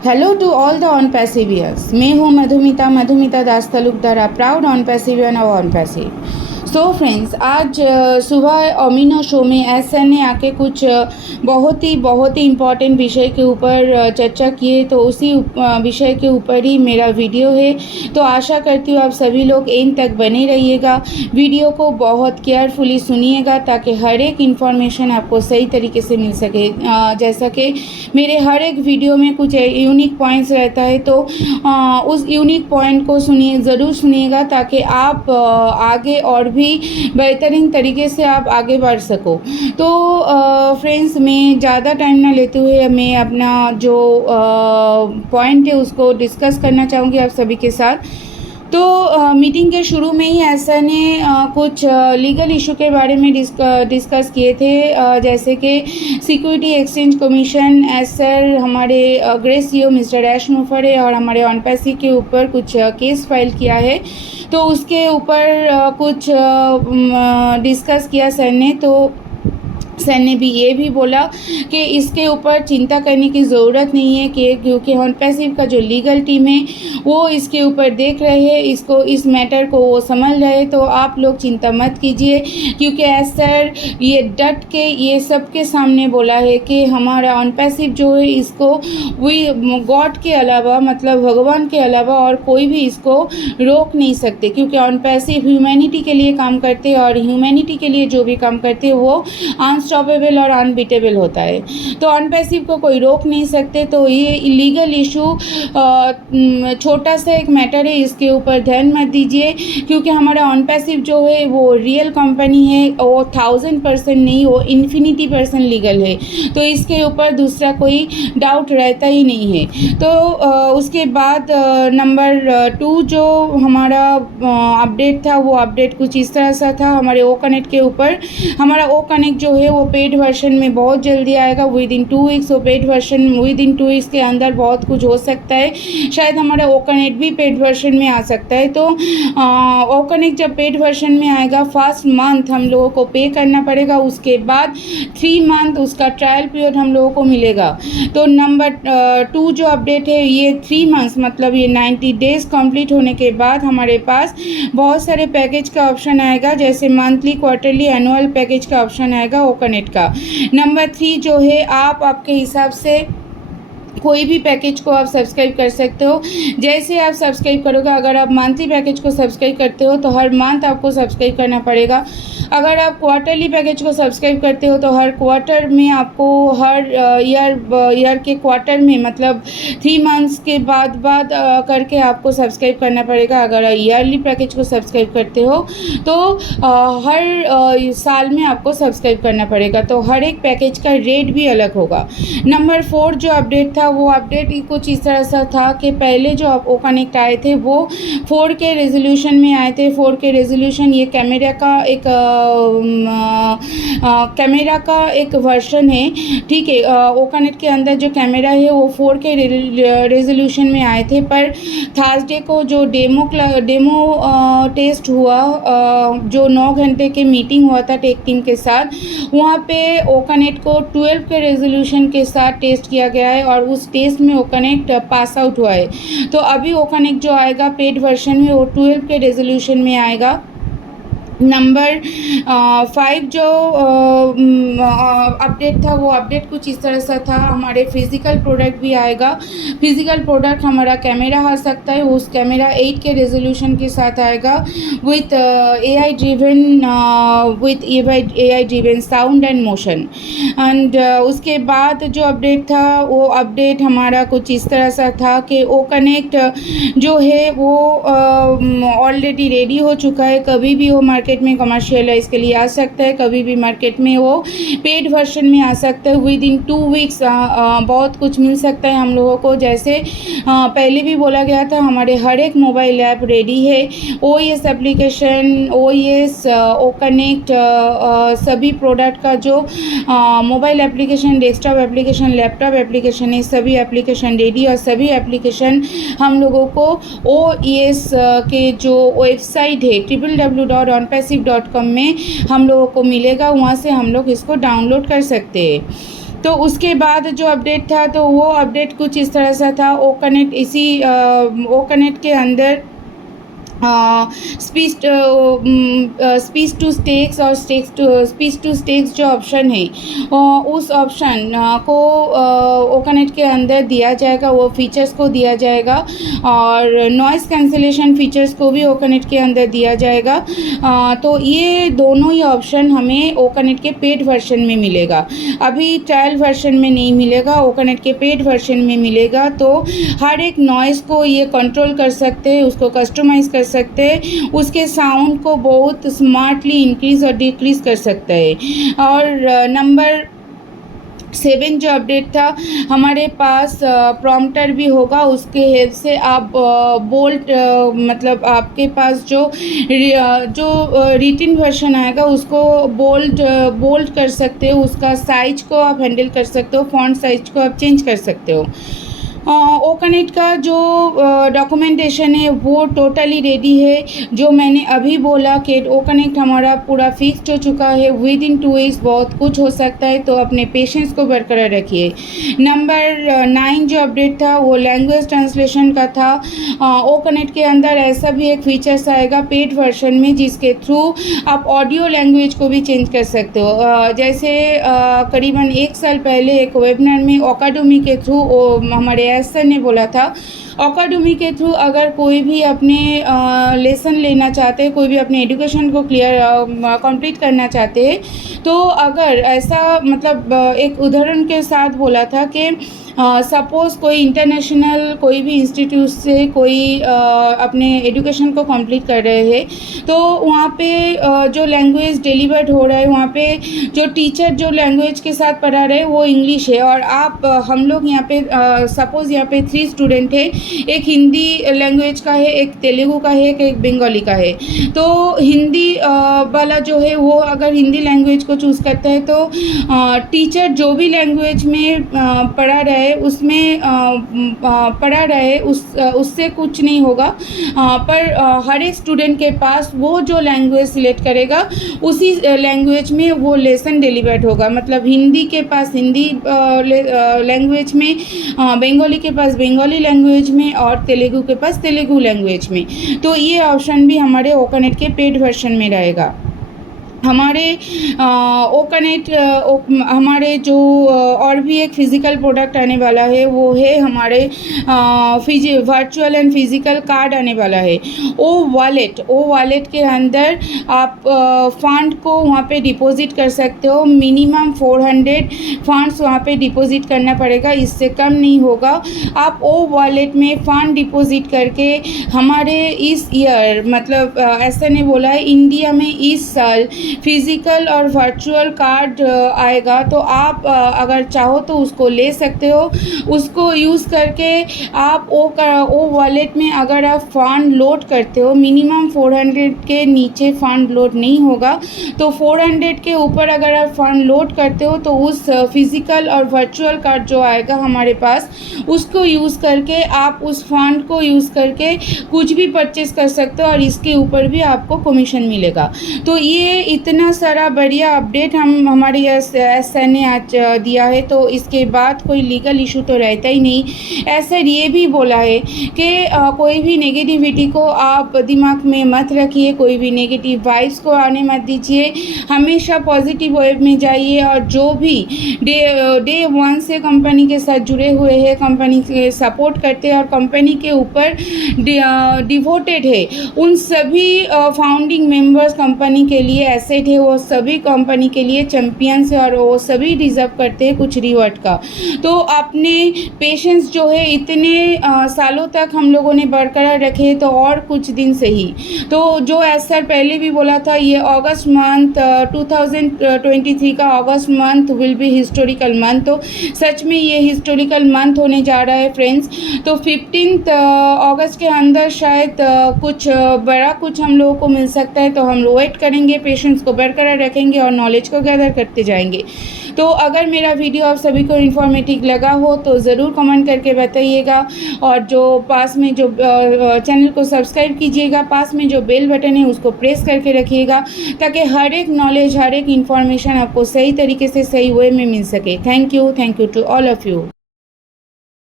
Hello to all the Onpassivians. मैं हूँ Madhumita Das Talukdar, proud Onpassivian और ऑन पैसिव। सो फ्रेंड्स, आज सुबह अमीनो शो में एसएन ने आके कुछ बहुत ही इम्पॉर्टेंट विषय के ऊपर चर्चा किए, तो उसी विषय के ऊपर ही मेरा वीडियो है। तो आशा करती हूँ आप सभी लोग एंड तक बने रहिएगा, वीडियो को बहुत केयरफुली सुनिएगा ताकि हर एक इन्फॉर्मेशन आपको सही तरीके से मिल सके। जैसा कि मेरे हर एक वीडियो में कुछ यूनिक पॉइंट्स रहता है, तो उस यूनिक पॉइंट को ज़रूर सुनिएगा ताकि आप आगे और भी बेहतरीन तरीके से आप आगे बढ़ सको। तो फ्रेंड्स, मैं ज़्यादा टाइम ना लेते हुए मैं अपना जो पॉइंट है उसको डिस्कस करना चाहूँगी आप सभी के साथ। तो मीटिंग के शुरू में ही ऐसा ने कुछ लीगल इशू के बारे में डिस्कस किए थे, जैसे कि सिक्योरिटी एक्सचेंज कमीशन एसर हमारे ग्रेस सीईओ मिस्टर ऐश मुफर है और हमारे ऑन पैसिव के ऊपर कुछ केस फाइल किया है, तो उसके ऊपर कुछ डिस्कस किया सर ने। तो सर ने भी ये भी बोला कि इसके ऊपर चिंता करने की ज़रूरत नहीं है कि क्योंकि ऑन पैसिव का जो लीगल टीम है वो इसके ऊपर देख रहे हैं, इसको इस मैटर को वो समझ रहे हैं, तो आप लोग चिंता मत कीजिए। क्योंकि सर ये डट के ये सबके सामने बोला है कि हमारा ऑन पैसिव जो है इसको वी गॉड के अलावा, मतलब भगवान के अलावा और कोई भी इसको रोक नहीं सकते, क्योंकि ऑन पैसिव ह्यूमैनिटी के लिए काम करते हैं और ह्यूमैनिटी के लिए जो भी काम करते हैं वो अनस्टॉपेबल और अनबीटेबल होता है। तो ऑन पैसिव को कोई रोक नहीं सकते। तो ये इलीगल इशू छोटा सा एक मैटर है, इसके ऊपर ध्यान मत दीजिए, क्योंकि हमारा ऑन पैसिव जो है वो रियल कंपनी है, वो 1000% नहीं, वो इन्फिनिटी% लीगल है, तो इसके ऊपर दूसरा कोई डाउट रहता ही नहीं है। तो उसके बाद नंबर 2 जो हमारा अपडेट था, वो अपडेट कुछ इस तरह सा था हमारे ओ कनेक्ट के ऊपर। हमारा ओ कनेक्ट जो है वो पेड वर्जन में बहुत जल्दी आएगा, विद इन 2 वीक्स। वो paid version with in 2 weeks के अंदर बहुत कुछ हो सकता है, शायद हमारा ओ कनेक्ट भी पेड वर्जन में आ सकता है। तो ओ कनेक्ट जब पेड वर्जन में आएगा, फर्स्ट मंथ हम लोगों को पे करना पड़ेगा, उसके बाद 3 मंथ उसका ट्रायल पीरियड हम लोगों को मिलेगा। तो नंबर 2 जो अपडेट है, ये 3 मंथ्स मतलब ये 90 डेज कंप्लीट होने के बाद हमारे पास बहुत सारे पैकेज का ऑप्शन आएगा, जैसे मंथली, क्वार्टरली, एनुअल पैकेज का ऑप्शन आएगा ओ कनेक्ट का। नंबर 3 जो है, आप आपके हिसाब से कोई भी पैकेज को आप सब्सक्राइब कर सकते हो। जैसे आप सब्सक्राइब करोगे, अगर आप मंथली पैकेज को सब्सक्राइब करते हो तो हर मंथ आपको सब्सक्राइब करना पड़ेगा। अगर आप क्वार्टरली पैकेज को सब्सक्राइब करते हो तो हर क्वार्टर में आपको हर ईयर के क्वार्टर में, मतलब 3 मंथ्स के बाद करके आपको सब्सक्राइब करना पड़ेगा। अगर ईयरली पैकेज को सब्सक्राइब करते हो तो हर साल में आपको सब्सक्राइब करना पड़ेगा, तो हर एक पैकेज का रेट भी अलग होगा। नंबर 4 जो अपडेट था, वो अपडेट कुछ इस तरह सा था कि पहले जो ओ कनेक्ट आए थे वो 4K रेजोल्यूशन में आए थे। 4K रेजोल्यूशन ये कैमरा का एक वर्जन है, ठीक है। ओ कनेक्ट के अंदर जो कैमरा है वो 4K रेजोल्यूशन में आए थे, पर थर्सडे को जो डेमो टेस्ट हुआ, जो 9 घंटे के मीटिंग हुआ था टेक टीम के साथ, वहाँ पे ओ कनेक्ट को 12K रेजोल्यूशन के साथ टेस्ट किया गया है और उस टेस्ट में ओ कनेक्ट पास आउट हुआ है। तो अभी ओ कनेक्ट जो आएगा पेड वर्जन में, वो 12K रेजोल्यूशन में आएगा। नंबर 5 जो अपडेट था, वो अपडेट कुछ इस तरह सा था, हमारे फिज़िकल प्रोडक्ट भी आएगा। फिज़िकल प्रोडक्ट हमारा कैमरा आ सकता है, उस कैमरा 8K रेजोल्यूशन के साथ आएगा, with AI driven sound and motion. And उसके बाद जो अपडेट था, वो अपडेट हमारा कुछ इस तरह सा था कि ओ कनेक्ट जो है वो ऑलरेडी रेडी हो चुका है, कभी भी वो मार्केट में कमर्शियलाइज के लिए आ सकता है, कभी भी मार्केट में वो पेड वर्जन में आ सकता है। विद इन 2 वीक्स बहुत कुछ मिल सकता है हम लोगों को। जैसे पहले भी बोला गया था, हमारे हर एक मोबाइल ऐप रेडी है, OS application, OS, O connect, सभी प्रोडक्ट का जो mobile application, desktop application, laptop application है, सभी एप्लीकेशन रेडी, और सभी एप्लीकेशन हम लोगों को OS के जो वेबसाइट है www.onpassive.com में हम लोगों को मिलेगा, वहाँ से हम लोग इसको डाउनलोड कर सकते हैं। तो उसके बाद जो अपडेट था तो वो अपडेट कुछ इस तरह से था। ओ कनेक्ट ओ कनेक्ट के अंदर स्पीच टू स्टेक्स और स्पीच टू स्टेक्स जो ऑप्शन है उस ऑप्शन को ओकनेट के अंदर दिया जाएगा, वो फीचर्स को दिया जाएगा। और नॉइज़ कैंसिलेशन फीचर्स को भी ओकनेट के अंदर दिया जाएगा। तो ये दोनों ही ऑप्शन हमें ओकनेट के पेड वर्जन में मिलेगा, अभी ट्रायल वर्जन में नहीं मिलेगा, ओकनेट के पेड वर्जन में मिलेगा। तो हर एक नॉइज़ को ये कंट्रोल कर सकते हैं, उसको कस्टमाइज़ कर सकते हैं, उसके साउंड को बहुत स्मार्टली इंक्रीज़ और डिक्रीज़ कर सकते हैं। और नंबर 7 जो अपडेट था, हमारे पास प्रॉम्प्टर भी होगा, उसके हेल्प से आप बोल्ड मतलब आपके पास जो रिटन वर्जन आएगा उसको बोल्ड कर सकते हो, उसका साइज को आप हैंडल कर सकते हो, फॉन्ट साइज को आप चेंज कर सकते हो। ओकनेट का जो डॉक्यूमेंटेशन है वो टोटली रेडी है। जो मैंने अभी बोला कि ओकनेट हमारा पूरा फिक्स्ड हो चुका है, विद इन 2 वीक्स बहुत कुछ हो सकता है, तो अपने पेशेंस को बरकरार रखिए। नंबर 9 जो अपडेट था वो लैंग्वेज ट्रांसलेशन का था। ओकनेट के अंदर ऐसा भी एक फीचर्स आएगा पेड वर्जन में, जिसके थ्रू आप ऑडियो लैंग्वेज को भी चेंज कर सकते हो। जैसे करीबन 1 साल पहले एक वेबिनार में ओकाडमी के थ्रू हमारे सर ने बोला था, ओकाडमी के थ्रू अगर कोई भी अपने लेसन लेना चाहते हैं, कोई भी अपने एजुकेशन को कंप्लीट करना चाहते हैं, तो अगर ऐसा मतलब एक उदाहरण के साथ बोला था कि सपोज़ कोई इंटरनेशनल कोई भी इंस्टीट्यूट से कोई अपने एजुकेशन को कंप्लीट कर रहे हैं, तो वहाँ पे जो लैंग्वेज डिलीवर्ड हो रहा है, वहाँ पे जो टीचर जो लैंग्वेज के साथ पढ़ा रहे हैं वो इंग्लिश है, और आप हम लोग यहाँ पे सपोज़ यहाँ पे 3 स्टूडेंट है, एक हिंदी लैंग्वेज का है, एक तेलुगु का है, एक बंगाली का है। तो हिंदी वाला जो है वो अगर हिंदी लैंग्वेज को चूज़ करता है, तो टीचर जो भी लैंग्वेज में पढ़ा रहे उसमें पढ़ा रहे उससे कुछ नहीं होगा, पर हर एक स्टूडेंट के पास वो जो लैंग्वेज सिलेक्ट करेगा उसी लैंग्वेज में वो लेसन डिलीवर्ड होगा। मतलब हिंदी के पास हिंदी लैंग्वेज में, बंगाली के पास बंगाली लैंग्वेज में, और तेलुगु के पास तेलुगु लैंग्वेज में। तो ये ऑप्शन भी हमारे ओकनेट के पेड वर्जन में रहेगा। हमारे ओकनेट हमारे जो और भी एक फ़िज़िकल प्रोडक्ट आने वाला है वो है हमारे वर्चुअल एंड फिज़िकल कार्ड आने वाला है। ओ वॉलेट के अंदर आप फंड को वहाँ पे डिपॉजिट कर सकते हो। मिनिमम 400 फंड्स वहाँ पे डिपॉजिट करना पड़ेगा, इससे कम नहीं होगा। आप ओ वॉलेट में फ़ंड डिपॉजिट करके हमारे इस ईयर मतलब ऐसा नहीं बोला है, इंडिया में इस साल फिज़िकल और वर्चुअल कार्ड आएगा, तो आप अगर चाहो तो उसको ले सकते हो। उसको यूज़ करके आप ओ वॉलेट में अगर आप फ़ंड लोड करते हो, मिनिमम 400 के नीचे फ़ंड लोड नहीं होगा, तो 400 के ऊपर अगर आप फ़ंड लोड करते हो तो उस फिज़िकल और वर्चुअल कार्ड जो आएगा हमारे पास, उसको यूज़ करके आप उस फंड को यूज़ करके कुछ भी परचेज़ कर सकते हो, और इसके ऊपर भी आपको कमीशन मिलेगा। तो ये इतना सारा बढ़िया अपडेट हमारे एसएन ने आज दिया है, तो इसके बाद कोई लीगल इशू तो रहता ही नहीं। ऐसा ये भी बोला है कि कोई भी नेगेटिविटी को आप दिमाग में मत रखिए, कोई भी नेगेटिव वाइब्स को आने मत दीजिए, हमेशा पॉजिटिव वेब में जाइए। और जो भी डे 1 से कंपनी के साथ जुड़े हुए हैं, कंपनी के सपोर्ट करते हैं और कंपनी के ऊपर डिवोटेड है, उन सभी फाउंडिंग मेंबर्स कंपनी के लिए एसेट है, वो सभी कंपनी के लिए चैंपियंस है, और वो सभी डिज़र्व करते हैं कुछ रिवॉर्ड का। तो अपने पेशेंस जो है इतने सालों तक हम लोगों ने बरकरार रखे, तो और कुछ दिन से ही, तो जो सर पहले भी बोला था, ये अगस्त मंथ 2023 का August month will be historical month. तो सच में ये हिस्टोरिकल मंथ होने जा रहा है फ्रेंड्स। तो 15 अगस्त के अंदर शायद कुछ बड़ा कुछ हम लोगों को मिल सकता है, तो हम लोग वेट करेंगे पेशेंस कनेक्शंस को बरकरार रखेंगे और नॉलेज को गैदर करते जाएंगे। तो अगर मेरा वीडियो आप सभी को इन्फॉर्मेटिव लगा हो तो ज़रूर कमेंट करके बताइएगा, और जो पास में जो चैनल को सब्सक्राइब कीजिएगा, पास में जो बेल बटन है उसको प्रेस करके रखिएगा, ताकि हर एक नॉलेज, हर एक इन्फॉर्मेशन आपको सही तरीके से, सही वे में मिल सके। Thank you to all of you.